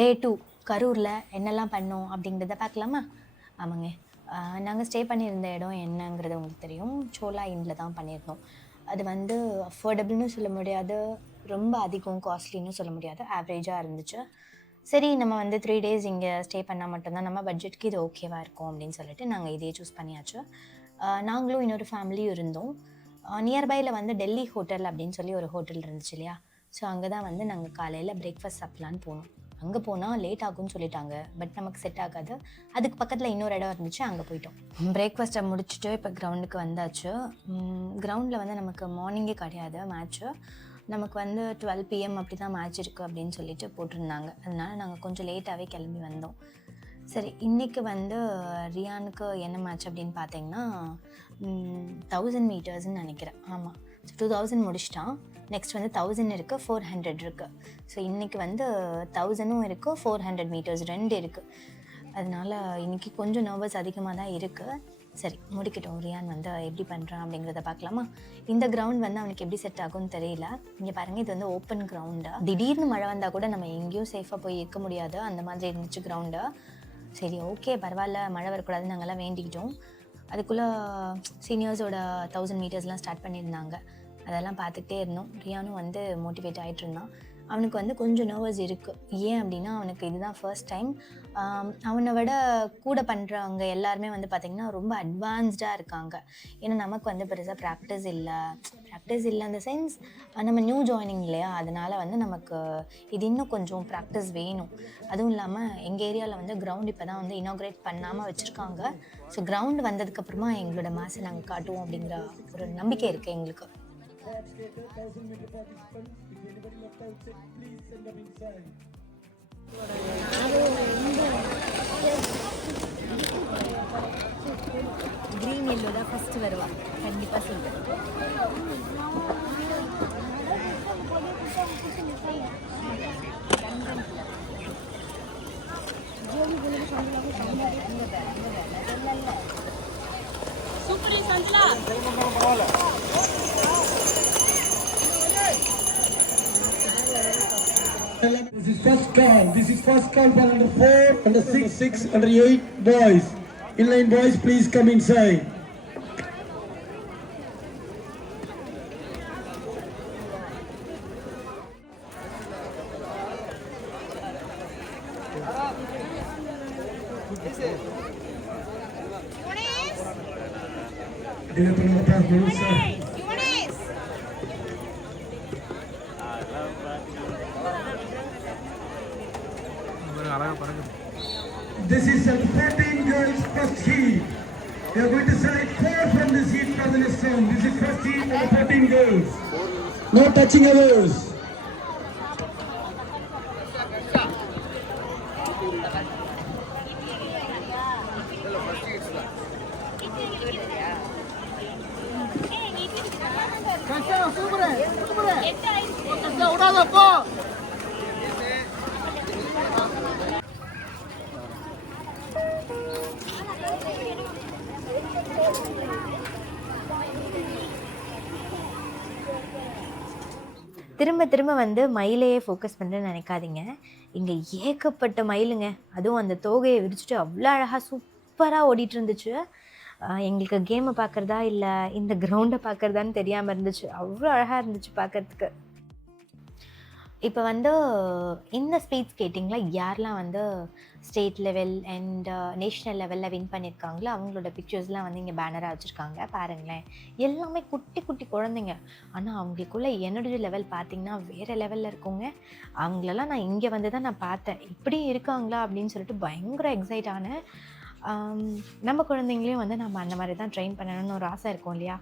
டே 2 கரூரில் என்னெல்லாம் பண்ணோம் அப்படிங்கிறத பார்க்கலாமா? ஆமாங்க. நாங்கள் ஸ்டே பண்ணியிருந்த இடம் என்னங்கிறது உங்களுக்கு தெரியும். சோலா இன்னில் தான் பண்ணியிருந்தோம். அது வந்து அஃபோர்டபுள்னு சொல்ல முடியாது, ரொம்ப அதிகம் காஸ்ட்லின்னு சொல்ல முடியாது, ஆவரேஜாக இருந்துச்சு. சரி, நம்ம வந்து 3 டேஸ் இங்கே ஸ்டே பண்ணால் மட்டும்தான் நம்ம பட்ஜெட்க்கு இது ஓகேவாக இருக்கும் அப்படின்னு சொல்லிட்டு நாங்கள் இதையே சூஸ் பண்ணியாச்சு. நாங்களும் இன்னொரு ஃபேமிலியும் இருந்தோம். நியர்பையில் வந்து டெல்லி ஹோட்டல் அப்படின்னு சொல்லி ஒரு ஹோட்டல் இருந்துச்சு இல்லையா? ஸோ அங்கே தான் வந்து நாங்கள் காலையில் பிரேக்ஃபாஸ்ட் சாப்பிட்லான்னு போனோம். அங்கே போனால் லேட் ஆகும்னு சொல்லிட்டாங்க, பட் நமக்கு செட் ஆகாது. அதுக்கு பக்கத்தில் இன்னொரு இடம் இருந்துச்சு, அங்கே போயிட்டோம். பிரேக்ஃபாஸ்ட்டை முடிச்சுட்டு இப்போ கிரவுண்டுக்கு வந்தாச்சு. கிரவுண்டில் வந்து நமக்கு மார்னிங்கே கிடையாது மேட்ச்சு. நமக்கு வந்து 12 PM அப்படி தான் மேட்ச் இருக்குது அப்படின்னு சொல்லிட்டு போட்டிருந்தாங்க. அதனால நாங்கள் கொஞ்சம் லேட்டாகவே கிளம்பி வந்தோம். சரி, இன்றைக்கி வந்து ரியானுக்கு என்ன மேட்ச் அப்படின்னு பார்த்தீங்கன்னா 1000 மீட்டர்ஸ்ன்னு நினைக்கிறேன். ஆமாம், 2000 முடிச்சிட்டான். நெக்ஸ்ட் வந்து 1000 இருக்குது, 400 இருக்குது. ஸோ இன்றைக்கி வந்து 1000ம் இருக்குது, 400 மீட்டர்ஸ் 2 இருக்குது. அதனால் இன்றைக்கி கொஞ்சம் நர்வஸ் அதிகமாக தான் இருக்குது. சரி, முடிக்கட்டும். ரியான் வந்து எப்படி பண்ணுறான் அப்படிங்கிறத பார்க்கலாமா? இந்த கிரவுண்ட் வந்து அவனுக்கு எப்படி செட் ஆகும்னு தெரியல. இங்கே பாருங்கள், இது வந்து ஓப்பன் கிரவுண்டு. திடீர்னு மழை வந்தால் கூட நம்ம எங்கேயும் சேஃபாக போய் இருக்க முடியாது, அந்த மாதிரி இருந்துச்சு கிரவுண்டு. சரி, ஓகே, பரவாயில்ல, மழை வரக்கூடாதுன்னு நாங்கள்லாம் வேண்டிக்கிட்டோம். அதுக்குள்ளே சீனியர்ஸோட 1000 மீட்டர்ஸ்லாம் ஸ்டார்ட் பண்ணியிருந்தாங்க. அதெல்லாம் பார்த்துக்கிட்டே இருந்தோம். ரியானும் வந்து மோட்டிவேட் ஆகிட்டு இருந்தான். அவனுக்கு வந்து கொஞ்சம் நர்வஸ் இருக்குது. ஏன் அப்படின்னா, அவனுக்கு இதுதான் ஃபர்ஸ்ட் டைம். அவனை விட கூட பண்ணுறவங்க எல்லாருமே வந்து பார்த்திங்கன்னா ரொம்ப அட்வான்ஸ்டாக இருக்காங்க. ஏன்னா நமக்கு வந்து பெருசாக ப்ராக்டிஸ் இல்லை அந்த சென்ஸ், நம்ம நியூ ஜாயினிங் இல்லையா? அதனால் வந்து நமக்கு இது இன்னும் கொஞ்சம் ப்ராக்டிஸ் வேணும். அதுவும் இல்லாமல் எங்கள் ஏரியாவில் வந்து கிரவுண்ட் இப்போ தான் வந்து இனாக்ரேட் பண்ணாமல் வச்சுருக்காங்க. ஸோ கிரவுண்ட் வந்ததுக்கப்புறமா எங்களோட மாசை நாங்கள் காட்டுவோம் அப்படிங்கிற ஒரு நம்பிக்கை இருக்குது எங்களுக்கு. கிரீன் எல்லோ தான் ஃபர்ஸ்ட் வருவா, கண்டிப்பாக சொல்கிறேன். Super Sanjala. This is first call. This is first call for under 4, under 6, 6, under 8 boys. Inline boys, please come inside. This is the 14 girls first heat. We are going to select 4 from this heat for the next round. This is first heat for the 14 girls. No touching others. திரும்ப வந்து மயிலையே focus பண்ணுறேன்னு நினைக்காதீங்க. இங்கே ஏகப்பட்ட மயிலுங்க. அதுவும் அந்த தோகையை விரிச்சிட்டு அவ்வளோ அழகாக சூப்பராக ஓடிட்டு இருந்துச்சு. எங்களுக்கு கேமை பார்க்குறதா இல்லை இந்த கிரவுண்டை பார்க்குறதான்னு தெரியாமல் இருந்துச்சு. அவ்வளோ அழகாக இருந்துச்சு பார்க்குறதுக்கு. இப்போ வந்து இந்த ஸ்பீட் ஸ்கேட்டிங்கில் யாரெல்லாம் வந்து ஸ்டேட் லெவல் அண்ட் நேஷ்னல் லெவலில் வின் பண்ணியிருக்காங்களோ அவங்களோட பிக்சர்ஸ்லாம் வந்து இங்கே பேனராக வச்சுருக்காங்க. பாருங்களேன், எல்லாமே குட்டி குட்டி குழந்தைங்க. ஆனால் அவங்களுக்குள்ள எனர்ஜி லெவல் பார்த்திங்கன்னா வேறு லெவலில் இருக்குங்க. அவங்களெல்லாம் நான் இங்கே வந்து தான் நான் பார்த்தேன். இப்படி இருக்காங்களா அப்படின்னு சொல்லிட்டு பயங்கர எக்ஸைட் ஆனேன். நம்ம குழந்தைங்களையும் வந்து நம்ம அந்த மாதிரி தான் ட்ரெயின் பண்ணணும்னு ஒரு ஆசை இருக்கும் இல்லையா?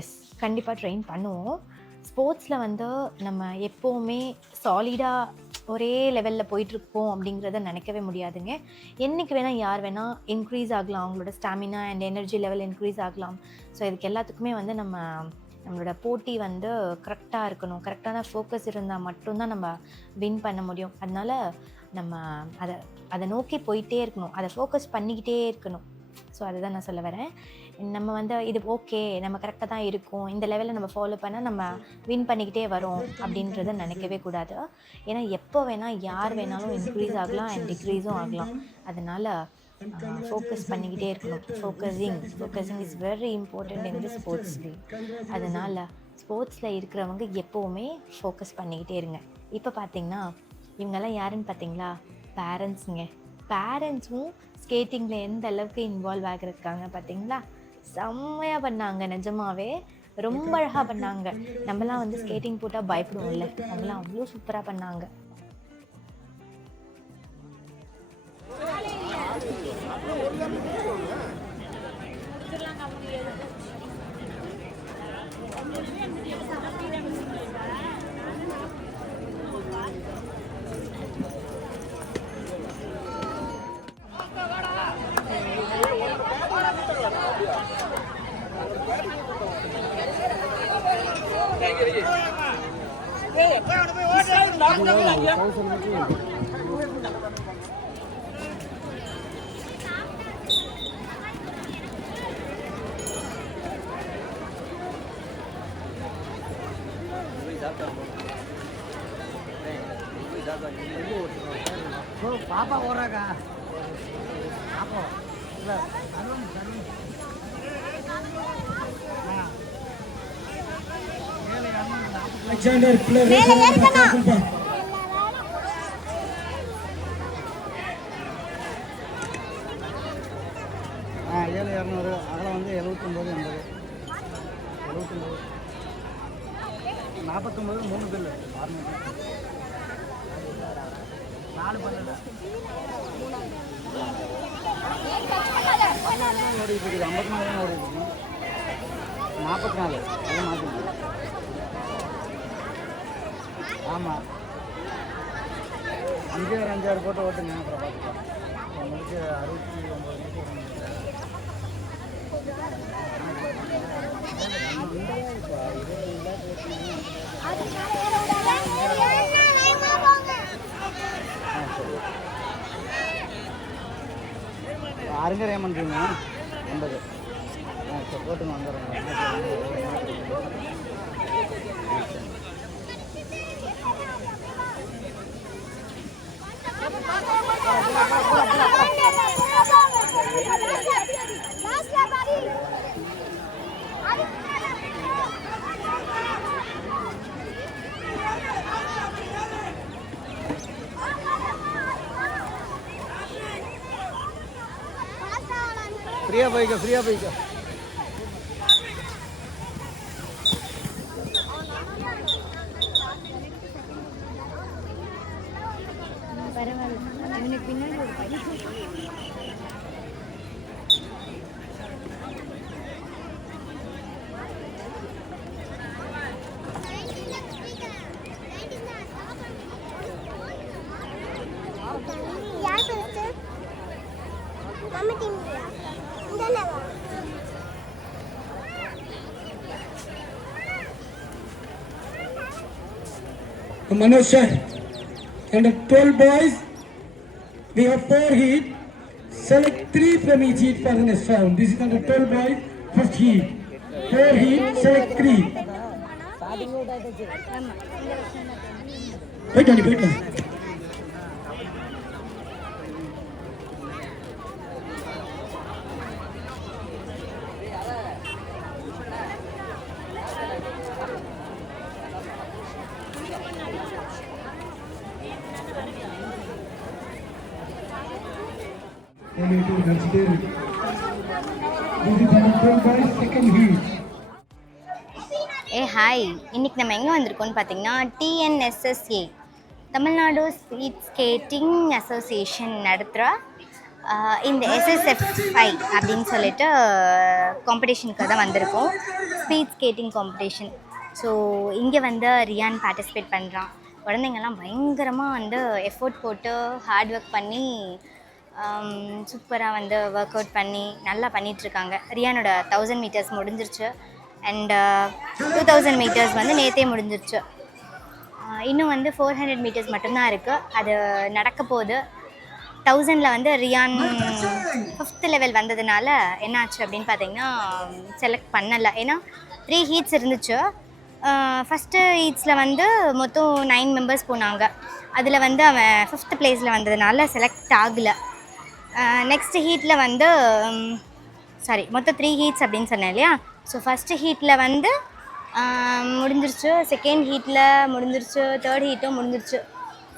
எஸ், கண்டிப்பாக ட்ரெயின் பண்ணுவோம். ஸ்போர்ட்ஸில் வந்து நம்ம எப்போவுமே சாலிடாக ஒரே லெவலில் போயிட்டுருப்போம் அப்படிங்கிறத நினைக்கவே முடியாதுங்க. என்றைக்கு வேணால் யார் வேணால் இன்க்ரீஸ் ஆகலாம், அவங்களோட stamina and energy level increase ஆகலாம். ஸோ இதுக்கு எல்லாத்துக்குமே வந்து நம்மளோட போட்டி வந்து கரெக்டாக இருக்கணும். கரெக்டான ஃபோக்கஸ் இருந்தால் மட்டும்தான் நம்ம வின் பண்ண முடியும். அதனால் நம்ம அதை நோக்கி போயிட்டே இருக்கணும், அதை ஃபோக்கஸ் பண்ணிக்கிட்டே இருக்கணும். ஸோ அதுதான் நான் சொல்ல வரேன். நம்ம வந்து இது ஓகே, நம்ம கரெக்டாக தான் இருக்கும், இந்த லெவலில் நம்ம ஃபாலோ பண்ணால் நம்ம வின் பண்ணிக்கிட்டே வரோம் அப்படின்றத நினைக்கவே கூடாது. ஏன்னா எப்போ வேணால் யார் வேணாலும் இன்க்ரீஸ் ஆகலாம் அண்ட் டிக்ரீஸும் ஆகலாம். அதனால் ஃபோக்கஸ் பண்ணிக்கிட்டே இருக்கணும். Focusing is very important in the sports way. அதனால் ஸ்போர்ட்ஸில் இருக்கிறவங்க எப்போவுமே ஃபோக்கஸ் பண்ணிக்கிட்டே இருங்க. இப்போ பார்த்தீங்கன்னா இவங்கெல்லாம் யாருன்னு பார்த்தீங்களா? பேரண்ட்ஸுங்க. பேரண்ட்ஸும் ஸ்கேட்டிங்கில் எந்த அளவுக்கு இன்வால்வ் ஆகிருக்காங்க பார்த்தீங்களா? செம்மையாக பண்ணாங்க, நிஜமாவே ரொம்ப அழகாக பண்ணாங்க. நம்மலாம் வந்து ஸ்கேட்டிங் போட்டால் பயப்படுவோம்ல, அவங்களாம் அவ்வளோ சூப்பராக பண்ணாங்க. பாப்பா ஓடுறாக்கா Alexander player ஏழு 200 அதில் வந்து 79 80 49 49 3 பில்லு 4 பல்லு ஓடிட்டு இருக்குது 54 தான் ஓடிட்டு இருக்கு 44 அதை மாற்றிங்க. ஆமாம் 5 போட்டு ஓட்டுங்க அப்புறம் பார்த்துக்கலாம். உங்களுக்கு 69 அருங்கரையம் பண்ணுறீங்க 80 சரி போட்டுங்க வந்துடுறேங்க. ஃப்ரீயாக போய்க்க பரவாயில்ல, எனக்கு பின்னாடி ஒரு பையன். Manoj sir, under 12 boys, we have 4 heat. Select 3 from each heat for the next round. This is under 12 boys, first heat. 4 heat, select 3. Wait on. Hi, இன்றைக்கி நம்ம எங்கே வந்திருக்கோம்னு பார்த்தீங்கன்னா TNSSA Tamil Nadu speed skating association நடத்துகிற இந்த SSFI அப்படின்னு சொல்லிட்டு காம்படிஷனுக்கு தான் வந்திருக்கோம். Speed skating competition. ஸோ இங்கே வந்து ரியான் பார்ட்டிசிபேட் பண்ணுறான். குழந்தைங்கள்லாம் பயங்கரமாக வந்து எஃபோர்ட் போட்டு ஹார்ட் ஒர்க் பண்ணி சூப்பராக வந்து ஒர்க் அவுட் பண்ணி நல்லா பண்ணிகிட்ருக்காங்க. ரியானோட 1000 மீட்டர்ஸ் முடிஞ்சிருச்சு அண்ட் 2000 மீட்டர்ஸ் வந்து நேற்றே முடிஞ்சிருச்சு. இன்னும் வந்து 400 மீட்டர்ஸ் மட்டும்தான் இருக்குது. அது நடக்க போகுது. 1000 வந்து ரியான் 5th லெவல் வந்ததுனால என்னாச்சு அப்படின்னு பார்த்தீங்கன்னா செலக்ட் பண்ணலை. ஏன்னா 3 ஹீட்ஸ் இருந்துச்சு. ஃபஸ்ட்டு ஹீட்ஸில் வந்து மொத்தம் 9 மெம்பர்ஸ் போனாங்க. அதில் வந்து அவன் 5th பிளேஸில் வந்ததுனால செலக்ட் ஆகலை. நெக்ஸ்ட் ஹீட்டில் வந்து மொத்தம் 3 ஹீட்ஸ் அப்படின்னு சொன்னேன் இல்லையா. ஸோ ஃபஸ்ட்டு ஹீட்டில் வந்து முடிஞ்சிருச்சு, செகண்ட் ஹீட்டில் முடிஞ்சிருச்சு, தேர்ட் ஹீட்டும் முடிஞ்சிருச்சு.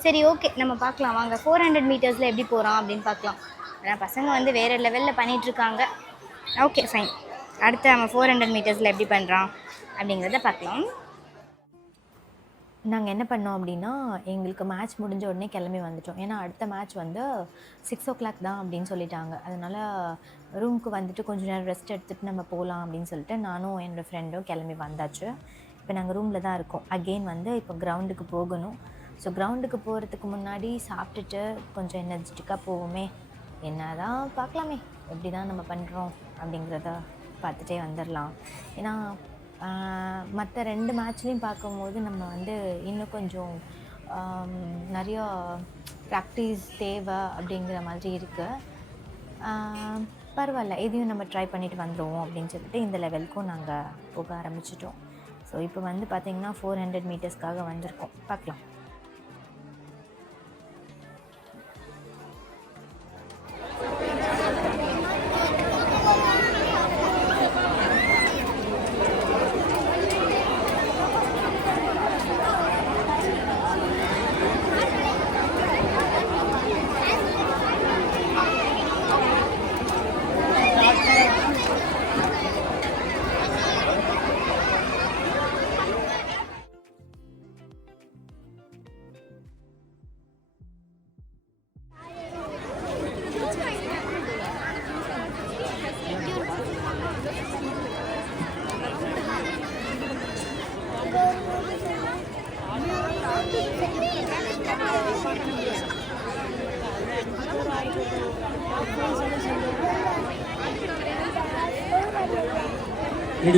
சரி ஓகே, நம்ம பார்க்கலாம் வாங்க 400 மீட்டர்ஸில் எப்படி போகிறான் அப்படின்னு பார்க்கலாம். ஏன்னா பசங்க வந்து வேறு லெவலில் பண்ணிகிட்ருக்காங்க. ஓகே ஃபைன், அடுத்து அவன் 400 மீட்டர்ஸில் எப்படி பண்ணுறான் அப்படிங்கிறத பார்க்கலாம். நாங்கள் என்ன பண்ணோம் அப்படின்னா, எங்களுக்கு மேட்ச் முடிஞ்ச உடனே கிளம்பி வந்துட்டோம். ஏன்னா அடுத்த மேட்ச் வந்து 6 o'clock தான் அப்படின்னு சொல்லிட்டாங்க. அதனால் ரூமுக்கு வந்துட்டு கொஞ்சம் நேரம் ரெஸ்ட் எடுத்துகிட்டு நம்ம போகலாம் அப்படின்னு சொல்லிட்டு நானும் என்னோடய ஃப்ரெண்டும் கிளம்பி வந்தாச்சு. இப்போ நாங்கள் ரூமில் தான் இருக்கோம். அகெயின் வந்து இப்போ கிரவுண்டுக்கு போகணும். ஸோ கிரவுண்டுக்கு போகிறதுக்கு முன்னாடி சாப்பிட்டுட்டு கொஞ்சம் எனர்ஜெட்டிக்காக போவோமே, என்ன தான் பார்க்கலாமே எப்படி தான் நம்ம பண்ணுறோம் அப்படிங்கிறத பார்த்துட்டே வந்துடலாம். ஏன்னா மற்ற 2 மேட்ச்லேயும் பார்க்கும்போது நம்ம வந்து இன்னும் கொஞ்சம் நிறையா ப்ராக்டிஸ் தேவை அப்படிங்கிற மாதிரி இருக்குது. பரவாயில்ல, எதையும் நம்ம ட்ரை பண்ணிட்டு வந்துடுவோம் அப்படின்னு சொல்லிட்டு இந்த லெவலுக்கும் நாங்கள் போக ஆரம்பிச்சிட்டோம். ஸோ இப்போ வந்து பார்த்திங்கன்னா 400 மீட்டர்ஸ்க்காக வந்திருக்கோம். பார்க்கலாம்.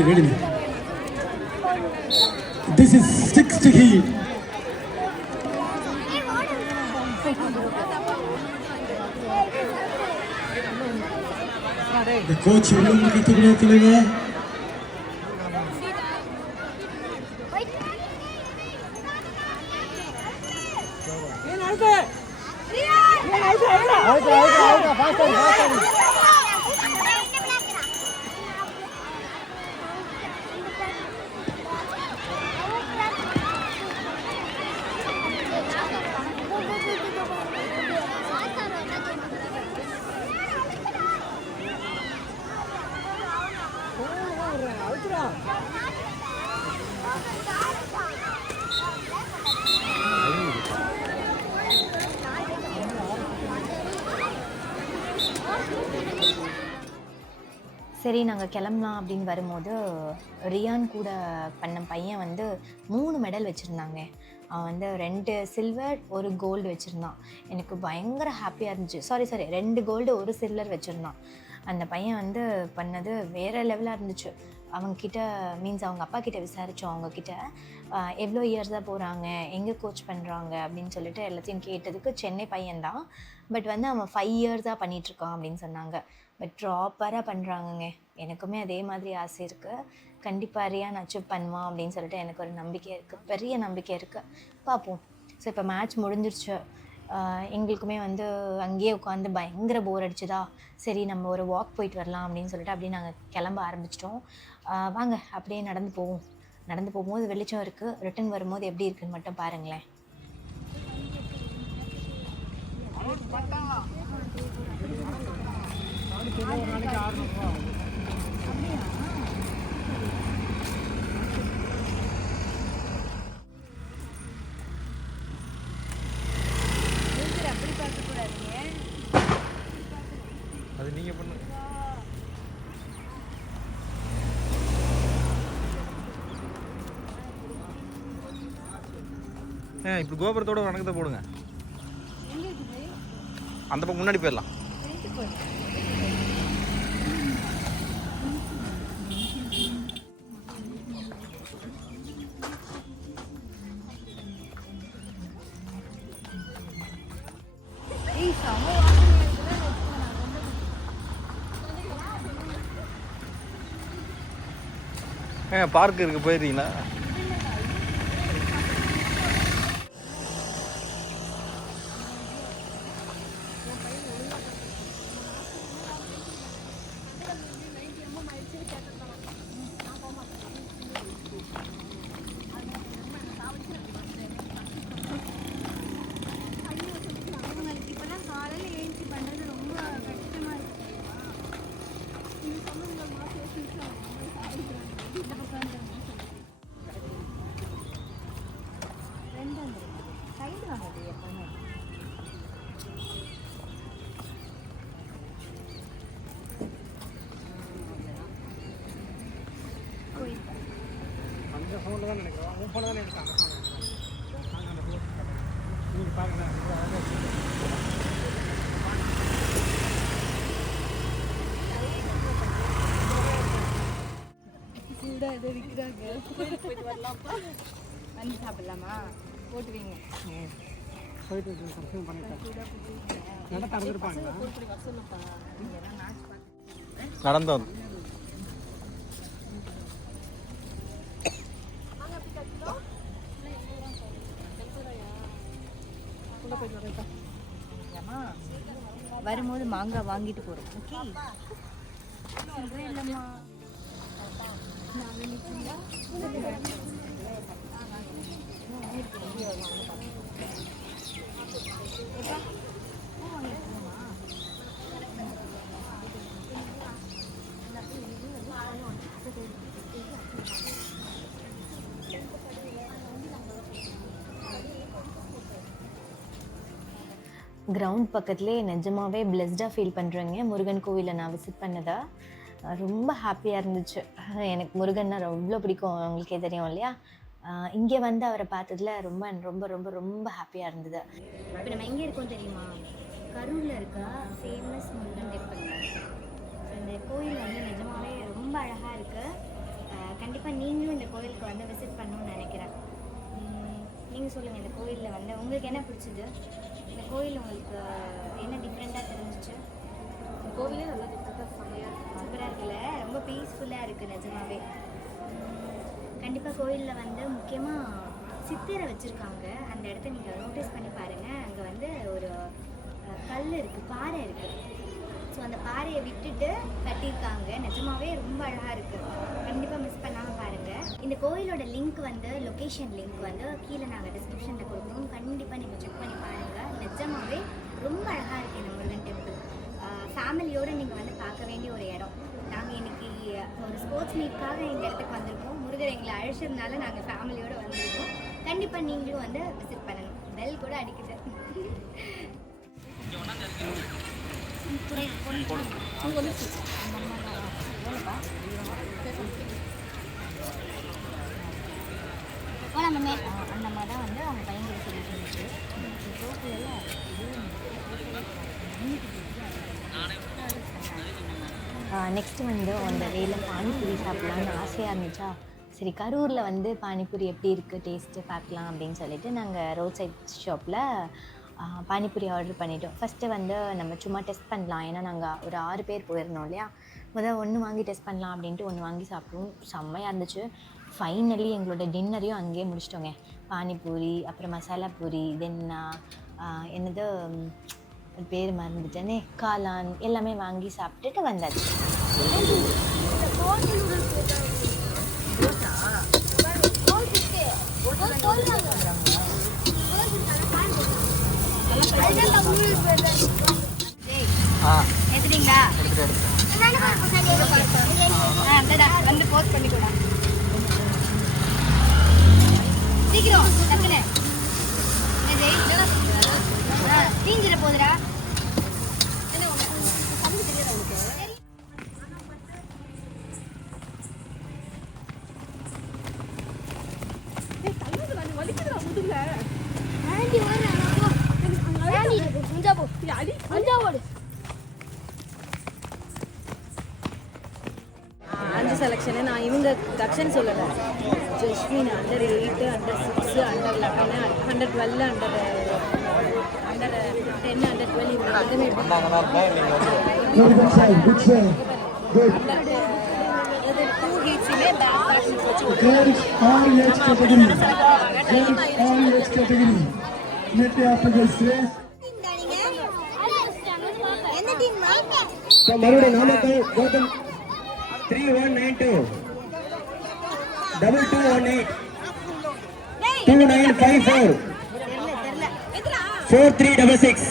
Ready. This is 6th heat. The coach will look at the சரி நாங்கள் கிளம்பலாம் அப்படின்னு வரும்போது ரியான் கூட பண்ண பையன் வந்து 3 மெடல் வச்சுருந்தாங்க. அவன் வந்து 2 சில்வர் 1 கோல்டு வச்சுருந்தான். எனக்கு பயங்கர ஹாப்பியாக இருந்துச்சு. சாரி 2 கோல்டு 1 சில்வர் வச்சுருந்தான். அந்த பையன் வந்து பண்ணது வேறு லெவலாக இருந்துச்சு. அவங்கக்கிட்ட மீன்ஸ் அவங்க அப்பா கிட்ட விசாரித்தோம். அவங்கக்கிட்ட எவ்வளோ இயர்ஸாக போகிறாங்க, எங்கே கோச் பண்ணுறாங்க அப்படின்னு சொல்லிட்டு எல்லாத்தையும் கேட்டதுக்கு சென்னை பையன்தான், பட் வந்து அவன் 5 இயர்ஸாக பண்ணிகிட்ருக்கான் அப்படின்னு சொன்னாங்க. பட் ப்ராப்பராக பண்ணுறாங்கங்க. எனக்குமே அதே மாதிரி ஆசை இருக்குது. கண்டிப்பாக ரியான் அச்சீவ் பண்ணுவான் அப்படின்னு சொல்லிட்டு எனக்கு ஒரு நம்பிக்கை இருக்குது, பெரிய நம்பிக்கை இருக்குது. பார்ப்போம். ஸோ இப்போ மேட்ச் முடிஞ்சிருச்சு. எங்களுக்குமே வந்து அங்கேயே உட்காந்து பயங்கர போர் அடிச்சுதா, சரி நம்ம ஒரு வாக் போயிட்டு வரலாம் அப்படின்னு சொல்லிட்டு அப்படியே நாங்கள் கிளம்ப ஆரம்பிச்சிட்டோம். வாங்க அப்படியே நடந்து போவோம். நடந்து போகும்போது வெளிச்சம் இருக்குது, ரிட்டன் வரும்போது எப்படி இருக்குன்னு மட்டும் பாருங்களேன். அது நீங்க பண்ணுங்க. இப்படி கோபுரத்தோட வணக்கத்தை போடுங்க. அந்த பக்கம் முன்னாடி போயிடலாம். ஏய் சம பார்க் இருக்குது, போயிருக்கீங்களா? அந்த ஃபோனில் தான் நினைக்கிறோம். உன் ஃபோனில் தான் எடுத்தாங்க. நீங்கள் பாருங்கள். போயிட்டு வரலாம்ப்பா. வந்து சாப்பிடலாமா? போட்டுவீங்க. போயிட்டு சர்ஃபிங் பண்ணிட்டேன். நடை திறந்துருப்பாங்களா? நடந்து வந்து வரும்போது மாங்காய் வாங்கிட்டு போறோம். ஓகே இல்லம்மா, கிரவுண்ட் பக்கத்துலேயே நிஜமாவே பிளெஸ்டாக ஃபீல் பண்ணுறேங்க. முருகன் கோவிலில் நான் விசிட் பண்ணதா ரொம்ப ஹாப்பியாக இருந்துச்சு. எனக்கு முருகன்னா ரொம்ப பிடிக்கும், உங்களுக்கே தெரியும் இல்லையா? இங்கே வந்து அவரை பார்த்ததுல ரொம்ப ரொம்ப ரொம்ப ரொம்ப ஹாப்பியாக இருந்தது. இப்போ நம்ம எங்கே இருக்கோம் தெரியுமா? கரூரில் இருக்க ஃபேமஸ் முருகன் டெம்பிள். இந்த கோயில் வந்து நிஜமாவே ரொம்ப அழகாக இருக்குது. கண்டிப்பாக நீங்களும் இந்த கோயிலுக்கு வந்து விசிட் பண்ணணும்னு நினைக்கிறேன். நீங்கள் சொல்லுங்கள், இந்த கோயிலில் வந்து உங்களுக்கு என்ன பிடிச்சது? இந்த கோயில் உங்களுக்கு என்ன டிஃப்ரெண்ட்டாக தெரிஞ்சிச்சு? கோவிலே நல்லா டிஃப்ரெண்ட்டாக செம்மையாக சூப்பராக இருக்குல்ல, ரொம்ப பீஸ்ஃபுல்லாக இருக்குது நிஜமாவே. கண்டிப்பாக கோயிலில் வந்து முக்கியமாக சித்திரை வச்சுருக்காங்க. அந்த இடத்த நீங்கள் நோட்டீஸ் பண்ணி பாருங்கள். அங்கே வந்து ஒரு கல் இருக்குது, பாறை இருக்குது. ஸோ அந்த பாறையை விட்டுட்டு கட்டியிருக்காங்க. நிஜமாவே ரொம்ப அழகாக இருக்குது. கண்டிப்பாக மிஸ் பண்ணாமல் பாருங்கள். இந்த கோயிலோட லிங்க் வந்து லொக்கேஷன் லிங்க் வந்து கீழே நாங்கள் டிஸ்கிரிப்ஷனில் கொடுக்குறோம். கண்டிப்பாக நீங்கள் செக் பண்ணி பாருங்கள். நிஜமாவே ரொம்ப அழகாக இருக்குது இந்த முருகன் டெம்பிள். ஃபேமிலியோடு நீங்கள் வந்து பார்க்க வேண்டிய ஒரு இடம். நாங்கள் இன்றைக்கி ஒரு ஸ்போர்ட்ஸ் மீட்காக இந்த இடத்துக்கு வந்திருக்கோம். முருகர் எங்களை அழைச்சதுனால நாங்கள் ஃபேமிலியோடு வந்திருக்கோம். கண்டிப்பாக நீங்களும் வந்து விசிட் பண்ணணும். பெல் கூட அடிக்குது. அந்த மாதிரி தான் வந்து அவங்க பயங்கர சொல்லிட்டு இருந்துச்சு. நெக்ஸ்ட்டு வந்து அந்த வேலை பானிபூரி சாப்பிட்லான்னு ஆசையாக இருந்துச்சா, சரி கரூரில் வந்து பானிபூரி எப்படி இருக்குது டேஸ்ட்டு பார்க்கலாம் அப்படின்னு சொல்லிட்டு நாங்கள் ரோட் சைட் ஷாப்பில் பானிபூரி ஆர்டர் பண்ணிட்டோம். ஃபஸ்ட்டு வந்து நம்ம சும்மா டெஸ்ட் பண்ணலாம், ஏன்னா நாங்கள் ஒரு 6 பேர் போயிருந்தோம் இல்லையா. முதல் ஒன்று வாங்கி டெஸ்ட் பண்ணலாம் அப்படின்ட்டு ஒன்று வாங்கி சாப்பிட்டோம். செம்மையாக இருந்துச்சு. ஃபைனலி எங்களோட டின்னரையும் அங்கேயே முடிச்சிட்டோங்க. பானிபூரி, அப்புறம் மசாலா பூரி, தென் என்னது பேர் மறந்துட்டேனே, காளான் எல்லாமே வாங்கி சாப்பிட்டுட்டு வந்தாச்சு. எடுத்துட்டீங்களா? வந்து போஸ்ட் பண்ணிக்கூடா சீக்கிரம் டக்குனு. தீஞ்சிட போதுடா. அஞ்சு செலெக்ஷனு. நான் இவங்க தக்ஷன் சொல்லலை, Jaswin under 8, under 6, under 11, under 12, under 10, under 12 இவங்க எல்லாமே Good side, good side. Good. Under 2 ஹீட்ஸுமே back Girls all age category. Girls all age category. Immediately after this race. So Marude Namakai Gautam 3192 2218 2954 4366.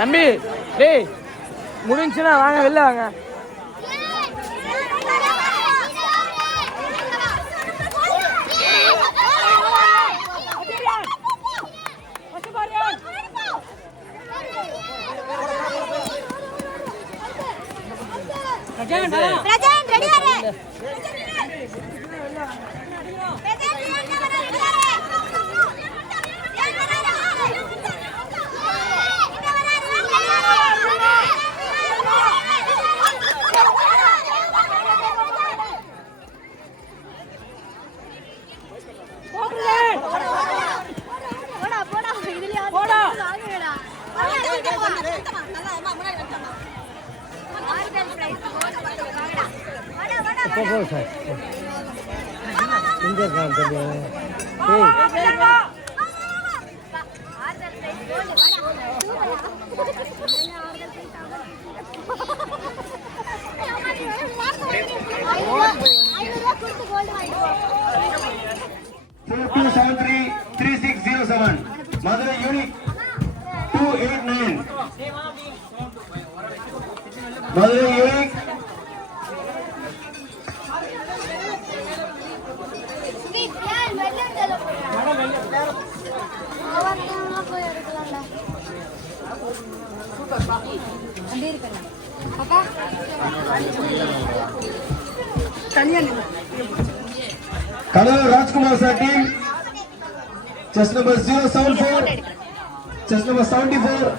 தம்பி டேய் முடிஞ்சுன்னா வாங்க வெளில வாங்க. Madurai Unique 289. Madurai Unique. Kadalur Rajkumar sir team. Chest number 074, chest number 74,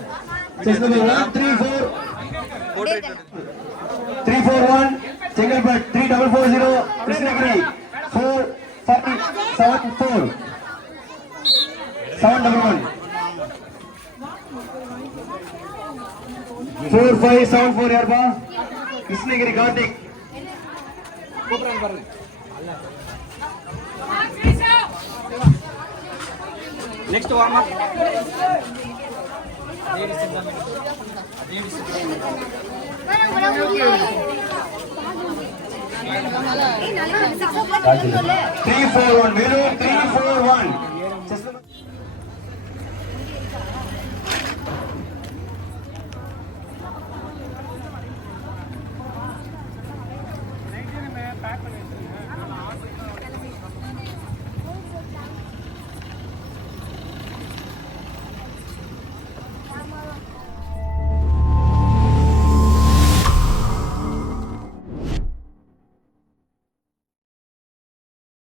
chest number 134, 341, Chengalpet 3440, Krishnagiri 4574, 711, 4574 Yarba, Krishnagiri Karthik. Next warm up. நல்லா 341, 341.